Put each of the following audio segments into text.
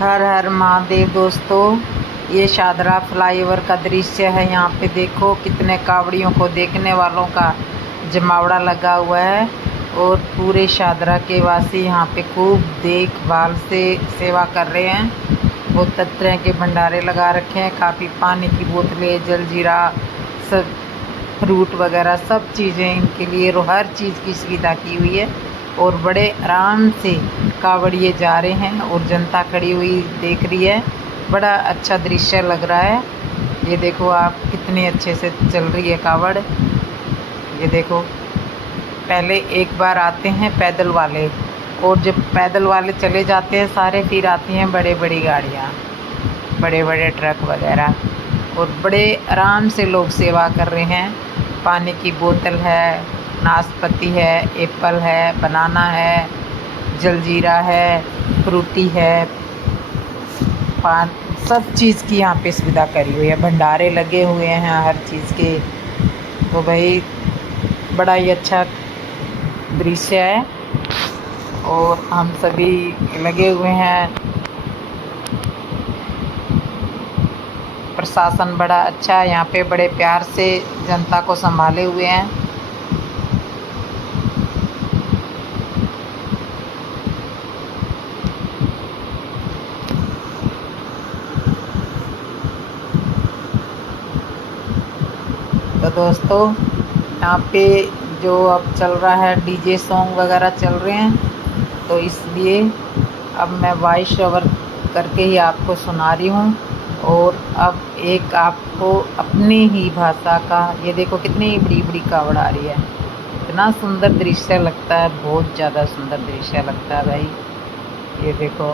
हर हर महादेव दोस्तों, ये शादरा फ्लाईओवर का दृश्य है। यहाँ पे देखो कितने कावड़ियों को देखने वालों का जमावड़ा लगा हुआ है और पूरे शादरा के वासी यहाँ पे खूब देखभाल से सेवा कर रहे हैं। बहुत तरह के भंडारे लगा रखे हैं, काफ़ी पानी की बोतलें, जलजीरा, सब फ्रूट वगैरह सब चीज़ें इनके लिए हर चीज़ की सुविधा की हुई है और बड़े आराम से कावड़िए जा रहे हैं और जनता खड़ी हुई देख रही है। बड़ा अच्छा दृश्य लग रहा है। ये देखो आप, कितने अच्छे से चल रही है कावड़। ये देखो, पहले एक बार आते हैं पैदल वाले और जब पैदल वाले चले जाते हैं सारे, फिर आती हैं बड़े बड़ी गाड़ियाँ, बड़े बड़े ट्रक वगैरह और बड़े आराम से लोग सेवा कर रहे हैं। पानी की बोतल है, नाशपाती है, एप्पल है, बनाना है, जलजीरा है, फ्रूटी है, पान, सब चीज़ की यहाँ पे सुविधा करी हुई है। भंडारे लगे हुए हैं हर चीज़ के। तो भाई बड़ा ही अच्छा दृश्य है और हम सभी लगे हुए हैं। प्रशासन बड़ा अच्छा है, यहाँ पे बड़े प्यार से जनता को संभाले हुए हैं। तो दोस्तों, यहाँ पे जो अब चल रहा है डीजे सॉन्ग वगैरह चल रहे हैं, तो इसलिए अब मैं वॉइस ओवर करके ही आपको सुना रही हूँ। और अब एक आपको अपनी ही भाषा का, ये देखो कितनी बड़ी बड़ी कावड़ आ रही है। इतना सुंदर दृश्य लगता है, बहुत ज़्यादा सुंदर दृश्य लगता है भाई। ये देखो,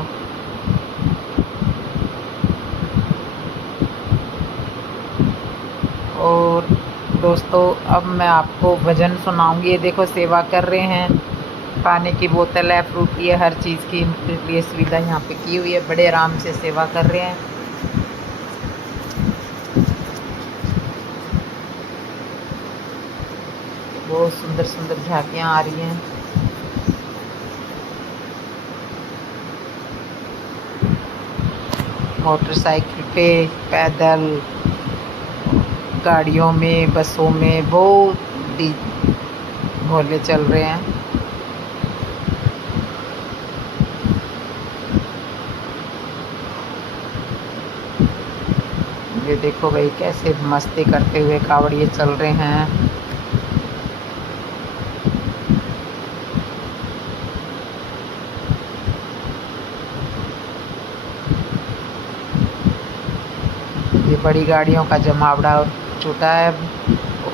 और दोस्तों अब मैं आपको भजन सुनाऊंगी। ये देखो सेवा कर रहे हैं, पानी की बोतल है, फ्रूटी है, हर चीज़ की इनके लिए सुविधा यहाँ पे की हुई है। बड़े आराम से सेवा कर रहे हैं। बहुत सुंदर सुंदर झांकियाँ आ रही हैं। मोटरसाइकिल पे, पैदल, गाड़ियों में, बसों में बहुत भोले चल रहे हैं। ये देखो भाई कैसे मस्ती करते हुए कावड़िए चल रहे हैं। ये बड़ी गाड़ियों का जमावड़ा छूटा है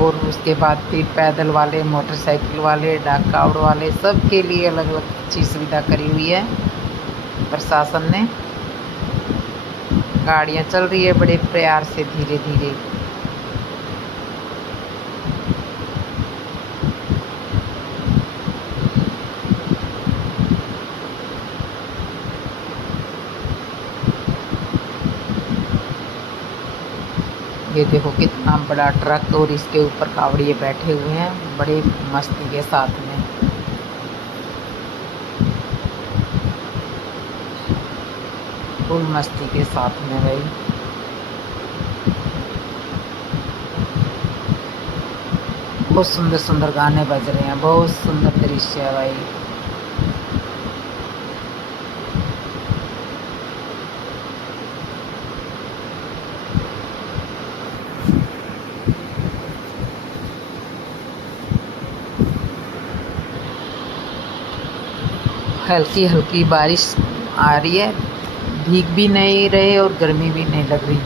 और उसके बाद फिर पैदल वाले, मोटरसाइकिल वाले, डाक कावड़ वाले, सब के लिए अलग अलग अच्छी सुविधा करी हुई है प्रशासन ने। गाड़ियाँ चल रही है बड़े प्यार से, धीरे धीरे। ये देखो कितना बड़ा ट्रक और इसके ऊपर कावड़िए बैठे हुए हैं बड़े मस्ती के साथ में। फुल मस्ती के साथ में भाई। बहुत सुंदर सुंदर गाने बज रहे हैं, बहुत सुंदर दृश्य है भाई। हल्की हल्की बारिश आ रही है, भीग भी नहीं रहे और गर्मी भी नहीं लग रही।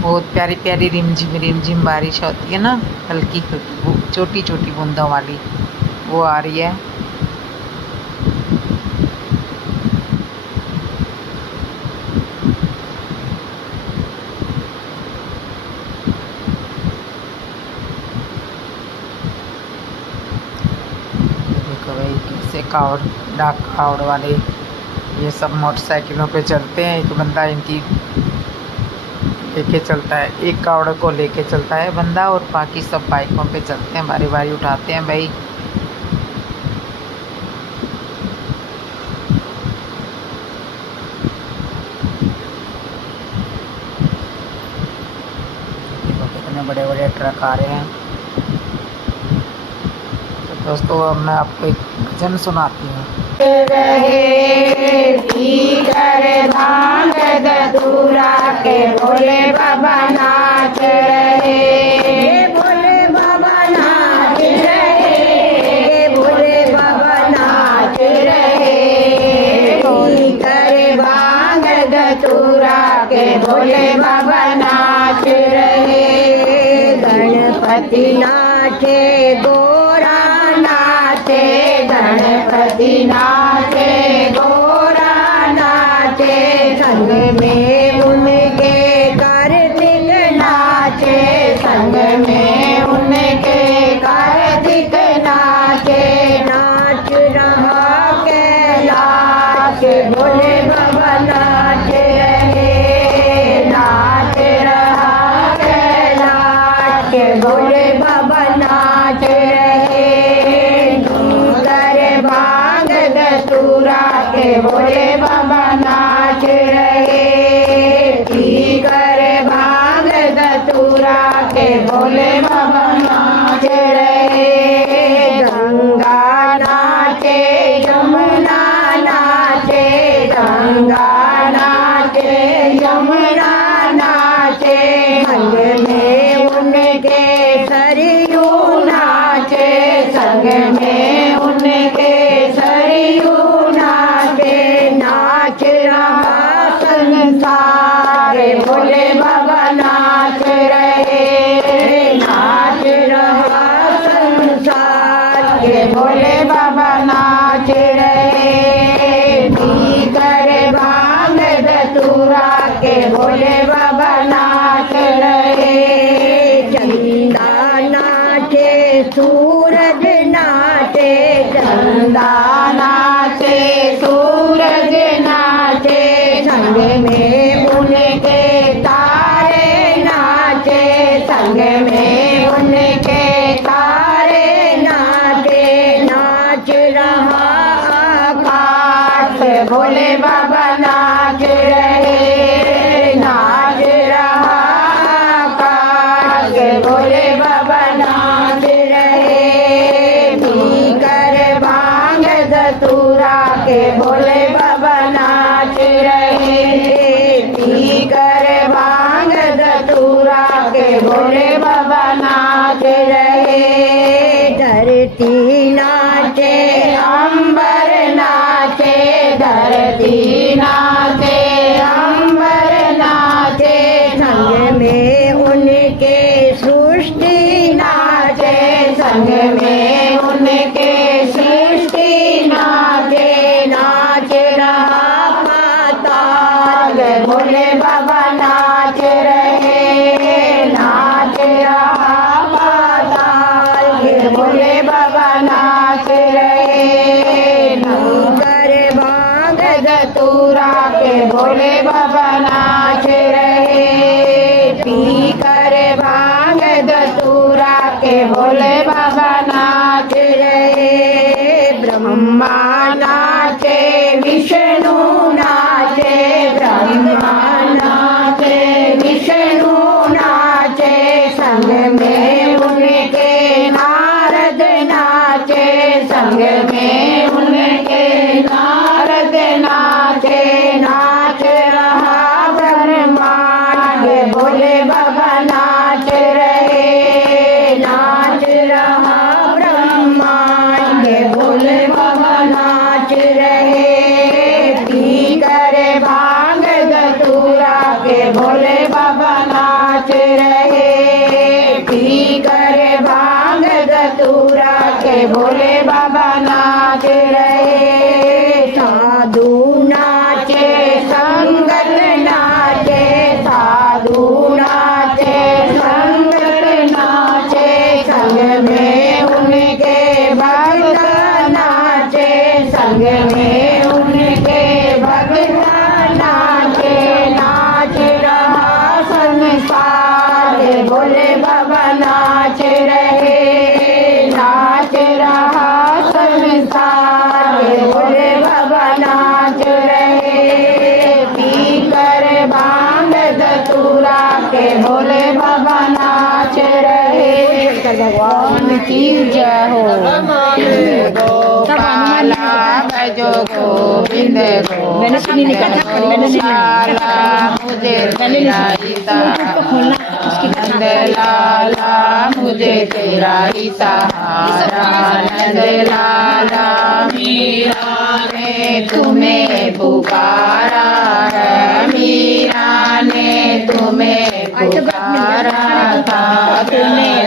बहुत प्यारी प्यारी रिमझिम बारिश होती है ना, हल्की हल्की छोटी छोटी बूंदों वाली, वो आ रही है। देखो भाई कैसे कावड़, डाक कावड़ वाले ये सब मोटरसाइकिलों पे चलते हैं। एक बंदा इनकी लेके चलता है, एक कावड़ को लेके चलता है बंदा और बाकी सब बाइकों पे चलते हैं, बारी बारी उठाते हैं भाई। बड़े बड़े ट्रक आ रहे हैं। तो दोस्तों अब मैं आपको एक भजन सुनाती हूँ। भांग धतूरा के भोले बाबा नाच रहे, भोले बाबा नाच रहे, भोले बाबा नाच रहे। कोई करे भांग धतूरा के भोले बाबा नाच रहे। गणपति नाचे गोरा नाचे, गणपति नाचे गोरा नाचे। संग में उनके कार्तिक नाचे, संग में उनके कार्तिक नाचे। नाच रहा कैलाश भोले बाबा नाच रहे, नाच रहा कैलाश भोले बाबा नाच रहे। भांग धतूरा के भोले बाबा नाच रहे, पी कर भांग धतूरा के भोले बाबा नाच रहे। गंगा नाचे यमुना नाचे, गंगा नाचे यमुना नाचे। संग में उनके सरयू नाचे, संग में उनके सरयू नाचे। नाच रहा संसार भोले बाबा नाच रहे, नाच रहा संसार के भोले बाबा नाच रहे। पी कर भांग धतूरा के भोले बाबा नाच रहे। चंदा नाचे सूरज नाचे, चंदा नाचे सूरज नाचे। संग में उनके तारे नाचे, संग में उनके तारे नाचे। नाच रहा आकाश भोले बाबा नाच रहे, नाच रहा आकाश भोले बाबा नाच रहे। पी कर भांग धतूरा के भोले बाबा नाच रहे, पी कर भांग धतूरा के भोले बाबा नाच रहे। धरती नाचे अंबर नाचे, धरती नाचे अंबर नाचे। संग में उनके सृष्टि नाचे, संग में उनके सृष्टि नाचे। नाच रहा पाताल भोले बाबा नाच रहे, नाच रहा पाताल भोले बाबा नाच रहे। कर भांग धतूरा के भोले बाबा नाच रहे, पी कर भांग धतूरा के भोले बाबा नाच रहे। ब्रह्मा नाचे विष्णु नाचे, ब्रह्मा नाचे विष्णु नाचे। संग में उनके नारद नाचे, संग में उनके नारद नाचे। नाच रहा ब्रह्मांड भोले बाबा नाच रहे, नाच रहा भगवान की जय हो। गोपाला भजो गोविंद गोपाला मुझे तेरा ही नंद लाला मुझे तेरा ही सहारा। नंद लाला मीरा ने तुम्हें पुकारा है, मीरा ने तुम्हें पुकारा था, तुम्हें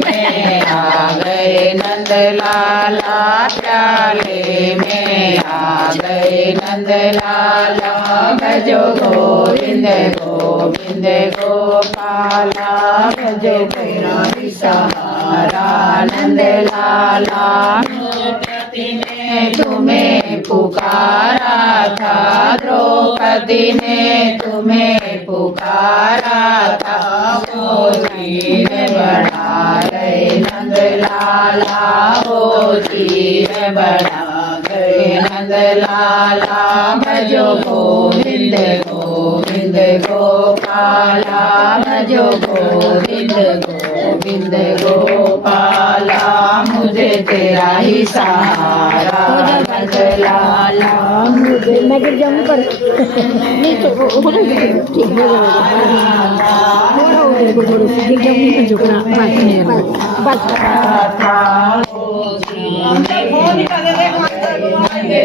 में आ गए। नंद लाला प्याले में आ गए। नंद लाला भजो गोविंद गोविंद गोपाला भजो तेरा ही सहारा। नंद लाला ने तुम्हें पुकारा था, द्रौपदी ने तुम्हें पुकारा था, वो तीर बढ़ा गए। नंद लाला वो तीर बढ़ा गए। नंद लाला भजो गोविंद गोविंद गोपाला भजो गोविंद गोविंद गोपाला मुझे तेरा ही सहारा। नंद लाला मुझे मैं गिर जाऊँ पर नहीं तो हो जाएगी ठीक हो जाएगा थोड़ी सी गिर जाऊँ तो झुकना बस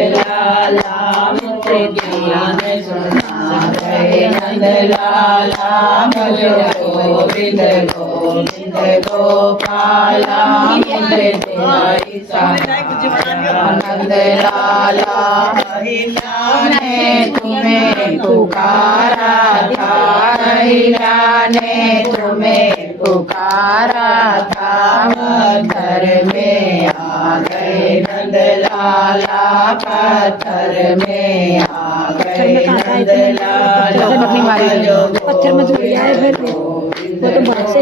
लाला मुझे ज्ञान सुना गए। नंद लाला भजो गोविंद गोविंद गोपाला मुझे तेरा ही सहारा। नंद लाला ने तुम्हें पुकारा था, महिला ने तुम्हें पुकारा था, पत्थर में आ गए। नंद लाला पत्थर में आ गए। नंद लाला पत्थर में फिर वो तो बात से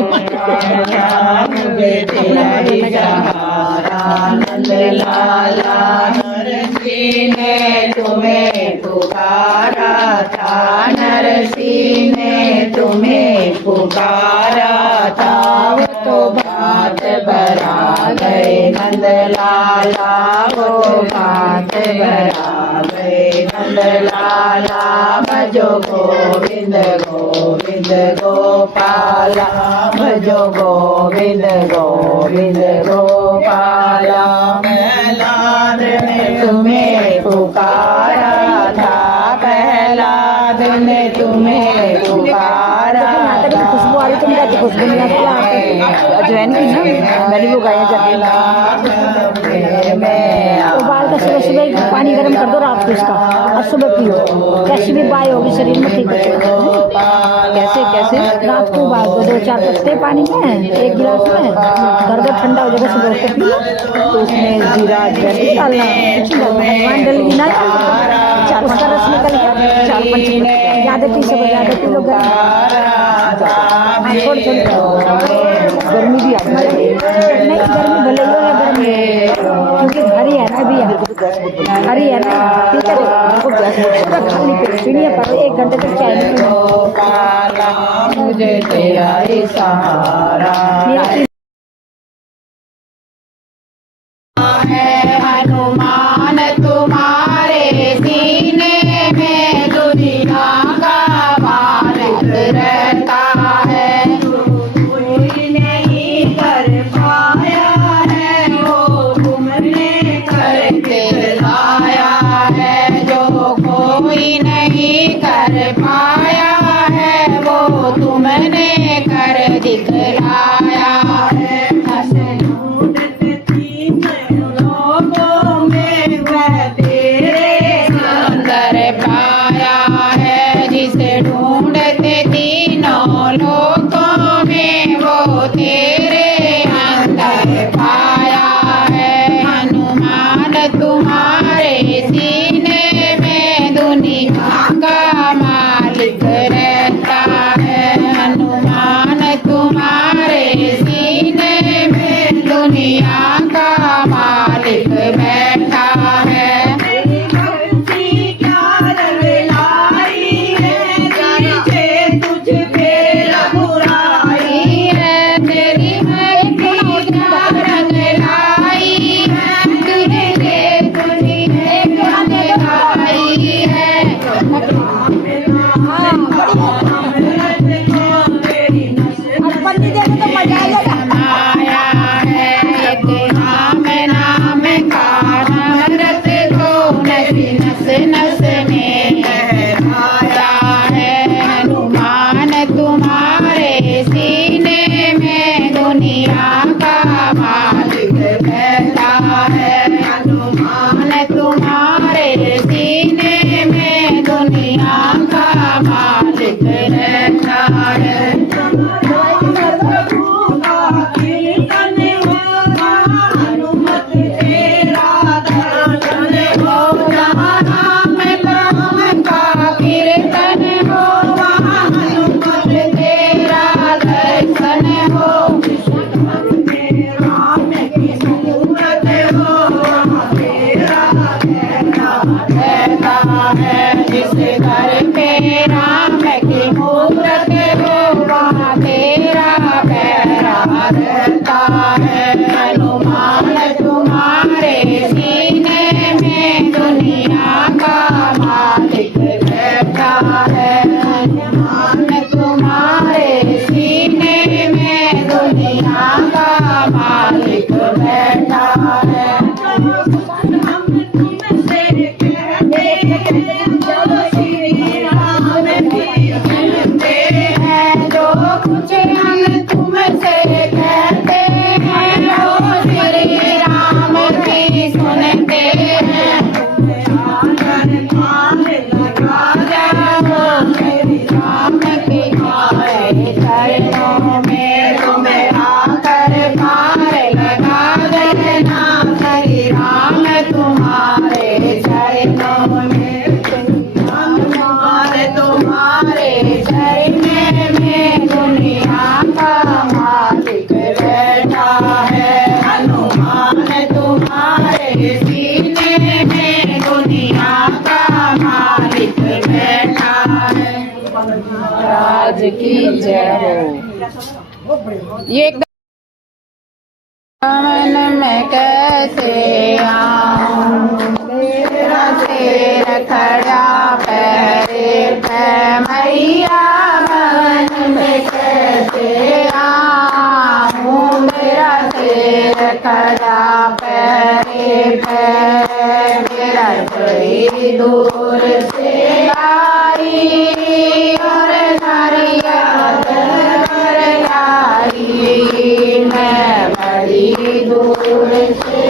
मुझे तेरा ही सहारा। नंद लाला नरसी ने तुम्हें पुकारा था, नरसी ने तुम्हें पुकारा था, वो तो बात बरा गए। नंद लाला वो बात बरा गए। नंद लाला भजो गोविंद गोविंद गोपाला भजो गोविंद गोविंद गोपाला। प्रहलाद ने तुम्हें पुकारा था, प्रहलाद ने तुम्हें पुकारा था, खुशबू आ रही तुम जाती खुशबू अजवैन की ना मैंने वो गाया जाती उबाल कर सुबह सुबह पानी गर्म कर दो रात को उसका और सुबह पियो, कैसी भी बाई होगी शरीर में ठीक है। कैसे कैसे रात को उबाल दो 2-4 पत्ते पानी में 1 गिलास में, गर्द ठंडा हो जाएगा सुबह उसको पियो। तो उसमें जीरा अजवैन डालना, कुछ भगवान डलेगी ना उसका रस निकल गया 4-5 ज़्यादा पी सब ज़्यादा पी लो थोड़ी थोड़ी गर्मी भी आ जाएगी। नहीं गर्मी भले ही है गर्मी क्योंकि हरी है ना अभी हरी है ना ठीक है खाली पेट पीनी पर 1 घंटे तक चाय नहीं मुझे तेरा ही सहारा। हनुमान तुम्हारे सीने में दुनिया का मालिक रहता है, कोई नहीं कर पाया है वो तुमने करके लाया है, जो कोई नहीं कर पाया है वो तुमने कर दिखलाया है। सुंदर पाया है जिसे ढूंढते तीनों लोकों में वो तेरे अंदर पाया है। हनुमान तुम्हारे सीने में दुनिया का मालिक रहता है, हनुमान तुम्हारे सीने में दुनिया का मालिक बैठा है। जिस घर में राम की मूरत हो वहाँ तेरा पैरा रहता है। हनुमान तुम्हारे सीने में दुनिया का मालिक बैठा है। हनुमान तुम्हारे सीने में दुनिया का मालिक बैठा है। राज की जय हो। ये मन में कैसे आऊं तेरा शेर खड़ा पैरे पे मैया। मन में कैसे आऊं तेरा शेर खड़ा पैरे पे। मेरा कोई दूर से आई और मैं बड़ी दूर से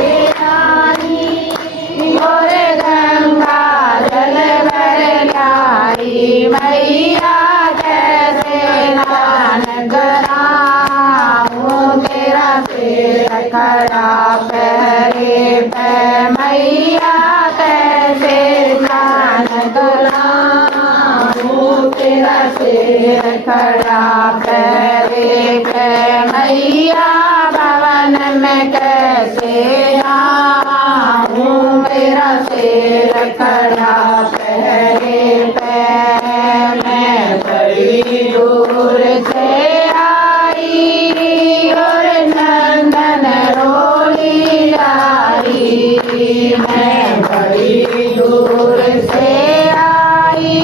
आई और गंगा जल भर लाई। मैया कैसे दान कराऊं तेरा सिर खड़ा पैरे पे मैया। कैसे दान कराऊं तेरा सिर खड़ा पैरे पे मैया। भवन में कैसे आऊं तेरा सिर खड़ा पैरे पे। मैं बड़ी दूर से आई और नंदन रोली लाई। मैं बड़ी दूर से आई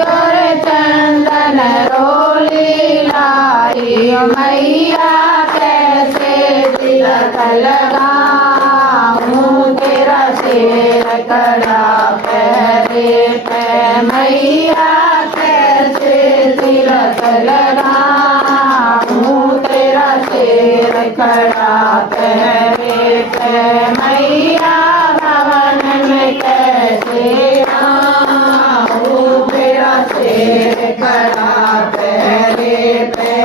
और चंदन रोली लाई। मैया कैसे तिलक लगाऊं तेरा सिर खड़ा पैरे पे मैया। कैसे तिलक लगाऊं तेरा सिर खड़ा पैरे पे मैया। भवन में कैसे आऊं तेरा सिर खड़ा पैरे पे।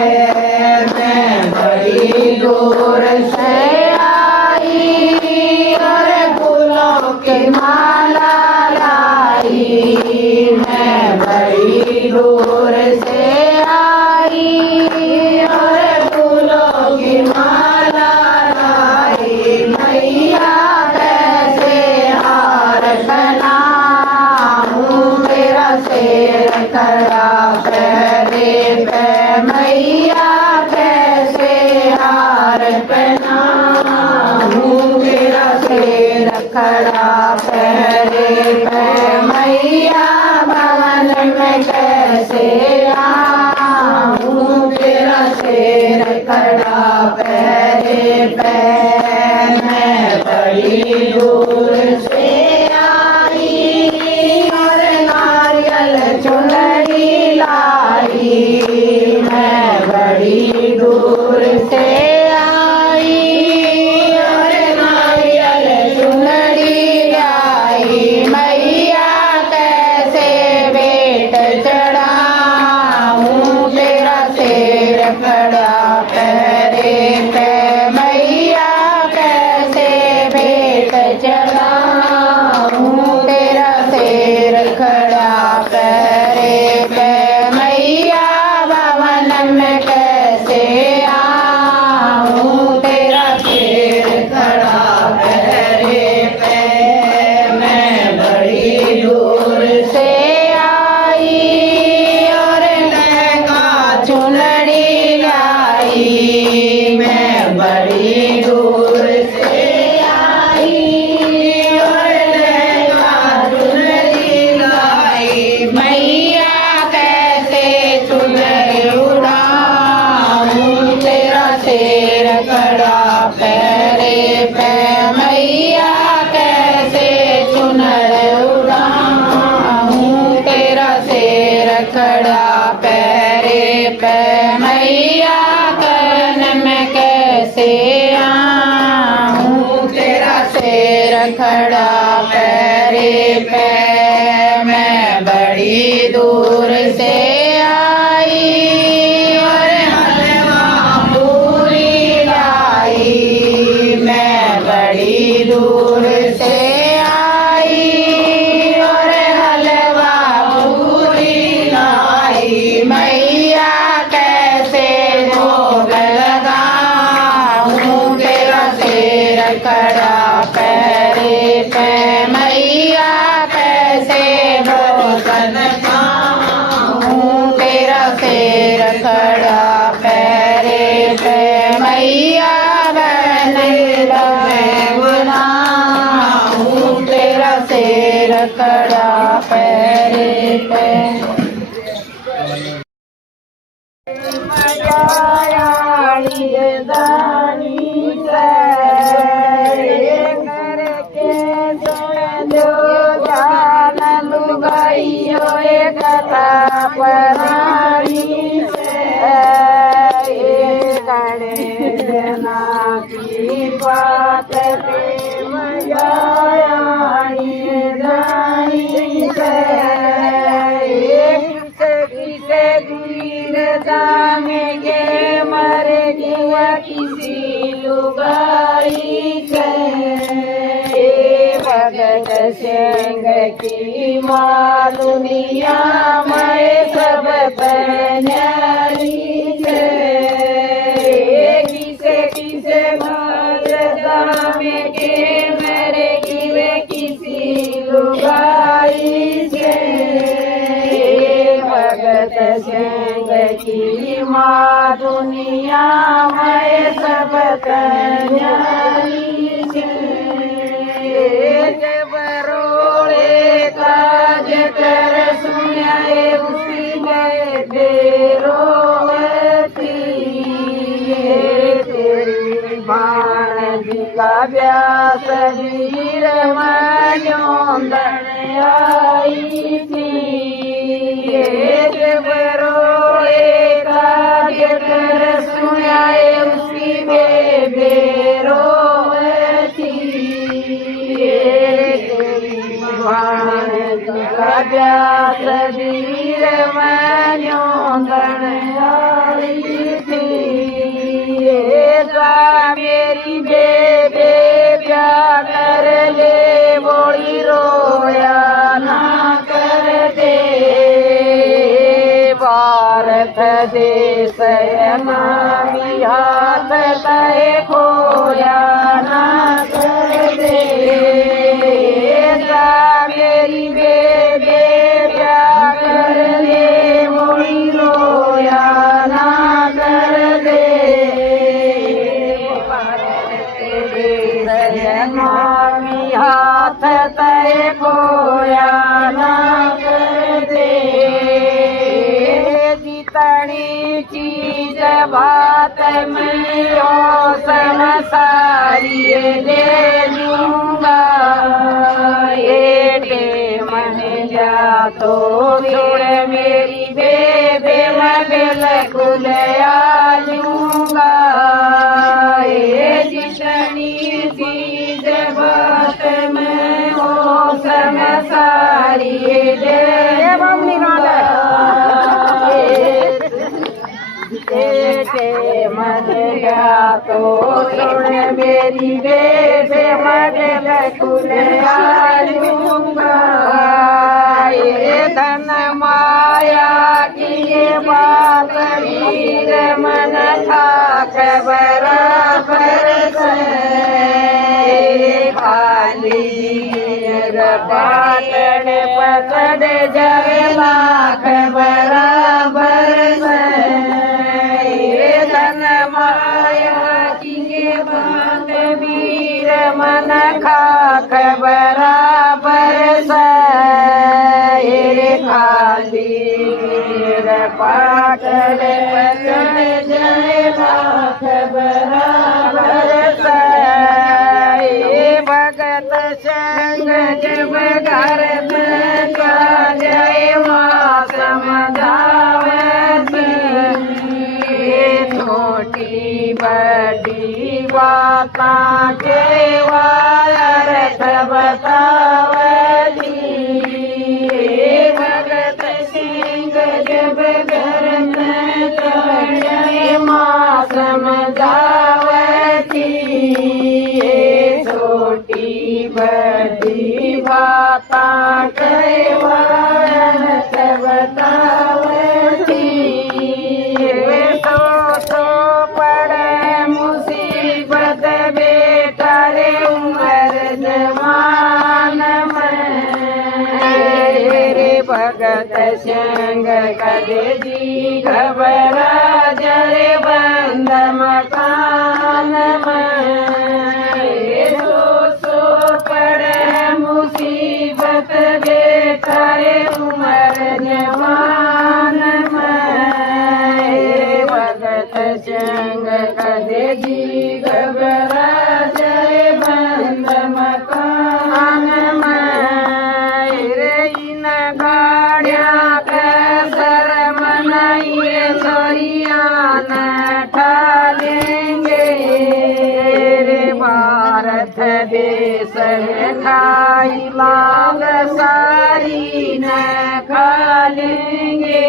मैं बड़ी दूर से आई और फूलों की माला लाई। मैं बड़ी दूर से आई और फूलों की माला लाई। मैया कैसे हार बनाऊं तेरा सिर खड़ा पैरे पे मैया। कैसे हार पहनाऊं तेरा सिर खड़ा पैरे पे मैया। भवन में कैसे आऊं तेरा सिर खड़ा पैरे पे। मैं बड़ी दूर से आई और नारियल चुनरी लाई। मैं बड़ी दूर से आई और नारियल चुनरी लाई। मैया कैसे बेट चढ़ाऊं तेरा सिर खड़ा पैरे पे मैया। रखड़ा पैरे पे मैया कन में कैसे आऊं तेरा सिर खड़ा पैरे पे मैं बड़ी दूर से आई और हलवा पूरी लाई मैं बड़ी दूर से आई और हलवा पूरी लाई मैया कैसे भोग लगाऊं तेरा सिर खड़ा पैरे पे मैया कैसे भोग लगाऊं तेरा सिर खड़ा पैरे पे मैया बनाऊं तेरा सिर खड़ा पैरे पे दानी करके सुन दो जान लुगाइयो कथा परानी करे देना की बात प्रेम जानी किसे दूर जाएंगे मर गया किसी लुगाई से भगत सिंह की माँ दुनिया में सब बन्यारी से किसे किसे मर जाएंगे मर गया किसी लुगाई से भगत सिंह की माँ दुनिया में सब कन्यारी से जब रोड़े काज कर सुनाए उसी में बेरोती तेरी भानजी का व्यास वीर मनोंदन आई थी बरोड़े काज कर सुनाए उसी में बेरोती व्यास वीर मनोंदन आई थी मेरी बेबे प्यार कर ले बोली रोया ना कर दे भारत देश हमारी हाथ तय खोया ना कर दे मेरी बेबे प्यार कर ले बोली रोया ना कर दे हमारी हाथ तय खोया ना कर दे जितनी चीज बात में रोशन सारी ले लूंगा ये मन जा तो छोड़ मेरी बेबे मैं बिल्कुल आ लूंगा ये जितनी चीज बात में रोशन सारी ले मन गया तो छोड़ मेरी बेबे मगल खुलया लूंगा ये धन माया की ये बात वीर मन था बराबर से खाली पाटन पकड़ जाए लाख बराबर से माया की बात वीर मन खाक बराबर से खाली पाटन पकड़ जाए लाख बराबर से भगत संग जब घर में जाए माँ समझ बाता केवा अर्थ बतावती भगत सिंह जब घर में चढ़े माँ समझावती छोटी बड़ी बाता केवा अर्थ बतावती तो पड़े मुसीबत बेटा रे उमर जवान में रे भगत सिंह कदे जी घबरा जरे बंद मकान में सो पड़े मुसीबत बेटा रे उमर जवान में भगत सिंह कदे जी घबरा जय बंद मकान में रे इन गाड़िया के सर मनाइए सोरिया न ठालेंगे रे भारत देश है खाई लाल सारी न खा लेंगे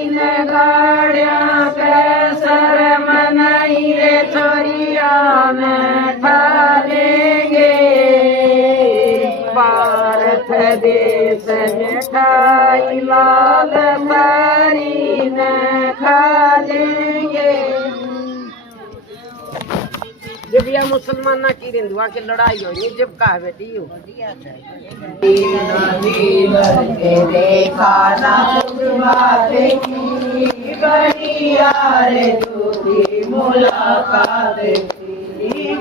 इन गाड़िया के सर मनाइए छोरिया न खा लेंगे भारत देश है खाई लाल सारी न खा लेंगे जब यह मुसलमान की हिंदुआ की लड़ाई हो रही जब कहा बेटी हो देखा ना मुलाकात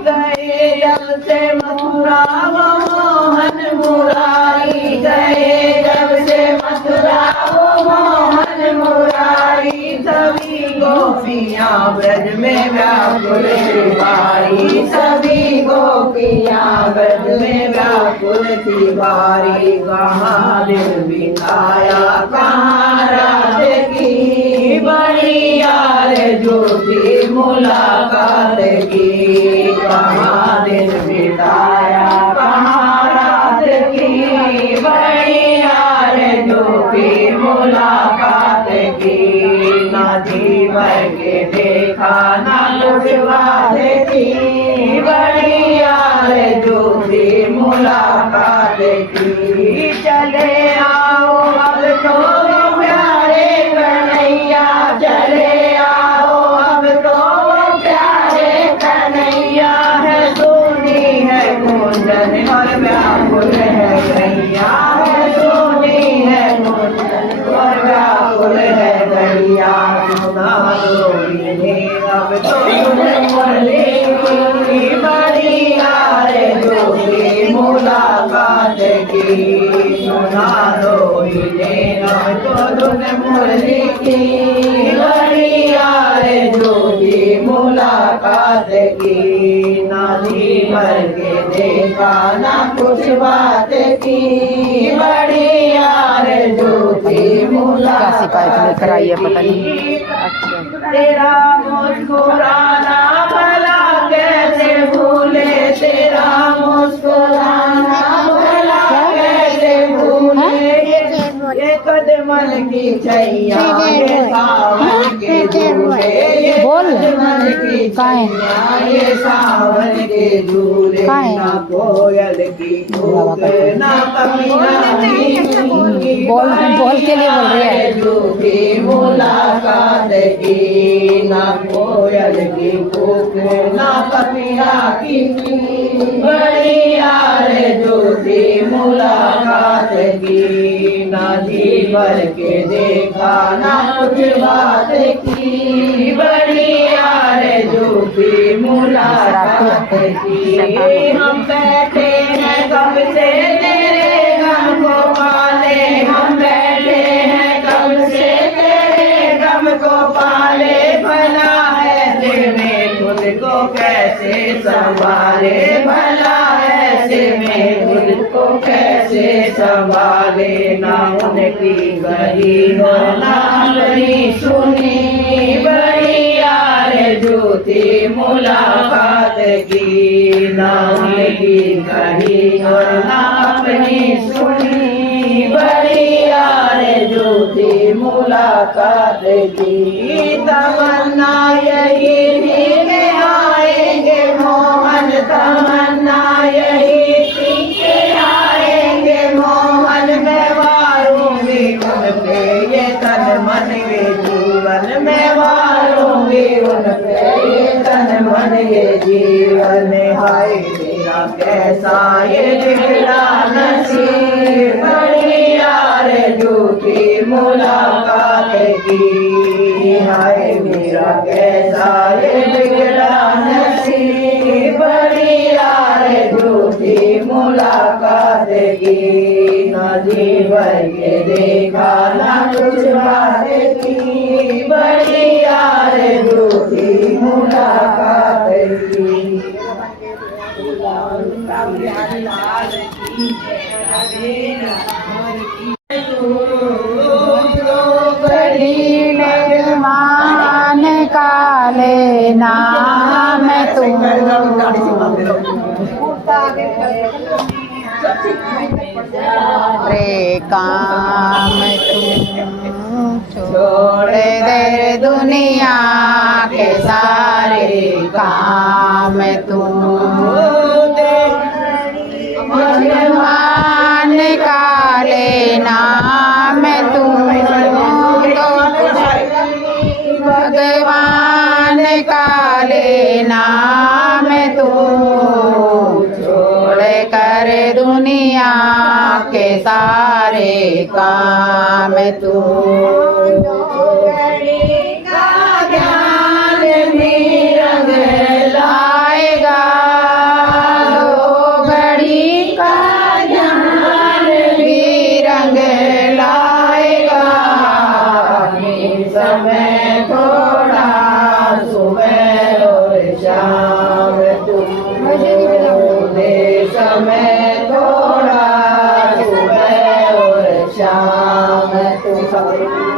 गए जब से मथुरा मोहन मुरारी गए जब से मथुरा मोहन मुरारी सभी गोपियाँ ब्रज में व्याकुल थी बारी सभी गोपियाँ ब्रज में व्याकुल थी बारी कहाँ दिल बिताया कहाँ रात की बड़ी यार जो थी मुलाकात की कहाँ दिल बिताया कहाँ रात की बड़ी यार जो थी मुलाकात की ना जीवन के देखा ना कुछ बात की बड़ी यार जो थी मुलाकात की चले आओ अब तो प्यारे कन्हैया चले आओ अब तो प्यारे कन्हैया है सोनी है कुंदन और व्याकुल है गैया है सोनी है कुंदन और व्याकुल है गैया सुना दो अब तो बड़ी यार जो थी मुलाकात की सुना दो अब तो मुरली की बड़ी यार जो थी मुलाकात की ना भर के देखा ना कुछ बात की बड़ी यार जो थी मुलाकात कराइए पता नहीं तेरा मुस्कुराना भला कैसे भूले तेरा मुस्कुराना भला कैसे भूले ये कदमन की छैया ये सावन के झूले ये कदमन की छैया ये सावन के झूले ना कोयल की कूक ना कमीना की बोल के लिए बोल रही है जो भी मुलाकात की ना कोयल की कूक ना कमीना की बड़ी यार जो थी मुलाकात की ना जी भर के देखा ना कुछ बात की बड़ी यार जो थी मुलाकात की हम बैठे हैं कब से तेरे गम को पाले हम बैठे हैं कब से तेरे गम को पाले भला ऐसे में खुद को कैसे संभाले भला ऐसे में खुद को कैसे संभाले ना उनकी गली हो ना बड़ी सुनी बड़ी यार झूठी मुलाकात की, ना उनकी कही और ना अपनी सुनी, बड़ी यार झूठी मुलाकात की। तमन्ना यही थी कि आएंगे मोहन, तमन्ना यही थी कि आएंगे मोहन, मैं वारूंगी उन पे ये तन मन ये जीवन, मैं वारूंगी उन पे ये तन मन ये जीवन। हाय मेरा कैसा ये बिगड़ा नसीब, बड़ी यार झूठी मुलाकात की। हाय मेरा कैसा ये बिगड़ा नसीब, बड़ी यार झूठी मुलाकात की। ना जीवन के देखा ना कुछ बात की, बड़ी यार झूठी मुलाकात की। बड़ी मेहमान काले नाम तुम, रे काम तुम छोड़ दे दुनिया के सारे काम तुम। भगवान काले नाम तुम, भगवान काले नाम तुम छोड़ कर दुनिया के सारे काम तुम। का ज्ञान में रंग लाएगा, दो घड़ी का ज्ञान भी रंग लाएगा। समय थोड़ा सुबह और शाम तुम, समय थोड़ा सुबह और शाम तुम।